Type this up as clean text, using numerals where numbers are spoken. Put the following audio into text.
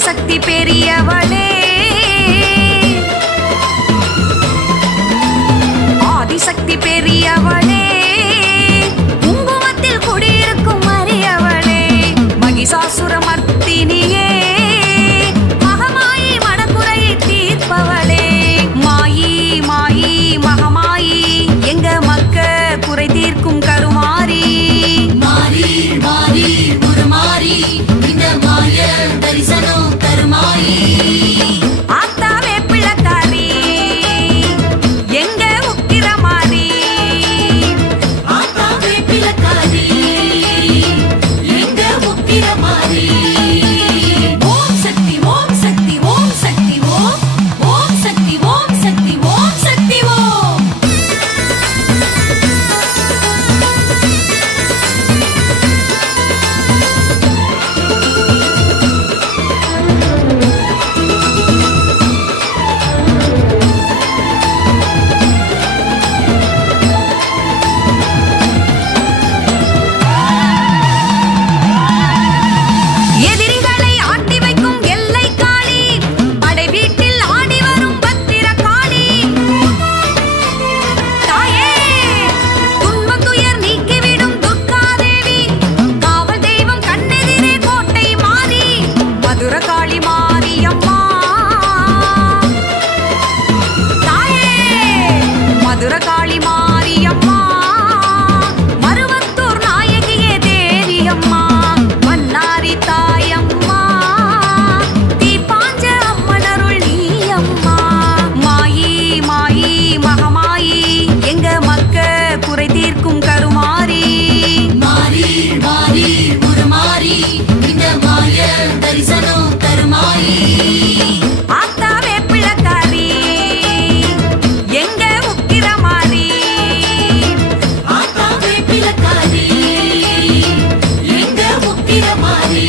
ஆதிசக்தி பெரியவளே, ஆதிசக்தி பெரியவளே, குங்குமத்தில் குடியிருக்கும் அரியவளே, மகிஷாசுரமர்த்தினியே, மகமாயி மனக்குறையை தீர்ப்பவளே, மாயி மாயி மகமாயி எங்க மக்க குறை தீர்க்கும் கருமாரி, மாரி மாரி உருமாறி இந்த மாய தரிசனம் கருமாயி, ஆத்தாவே பிள்ளக்காரி எங்க உக்கிரமாரி, ஆத்தாவே பிள்ளக்காரி எங்க உக்கிரமாரி. ஓம் சக்தி ஓம் சக்தி ஓம் சக்தி ஓம், ஓம் சக்தி ஓம் சக்தி ஓம் சக்தி ஓம். எதிரிகளை ஆட்டி வைக்கும் எல்லை காளி, படை வீட்டில் ஆடி வரும் பத்திர காளி, தாயே துன்ப துயர் நீக்கிவிடும் துர்காதேவி, காவல் தெய்வம் கண்ணெதிரே கோட்டை மாறி, மதுர காளி மாரியம்மா, தாயே மதுர காளி மாரியம்மா, மருவத்தூர் நாயகியே தேவியம்மா, மன்னாரி தாயம்மா, தீப்பாஞ்ச அம்மனருள் நீயம்மா, மாயி மாயி மகமாயி எங்க மக்க குறை தீர்க்கும் கருமாரி, மாரி மாரி உருமாறி இந்த மாய தரிசனம் கருமாயி, ஆத்தாவே பிள்ளக்காரி எங்க உக்கிரமாரி, ஆத்தாவே பிள்ளக்காரி எங்க உக்கிரமாரி.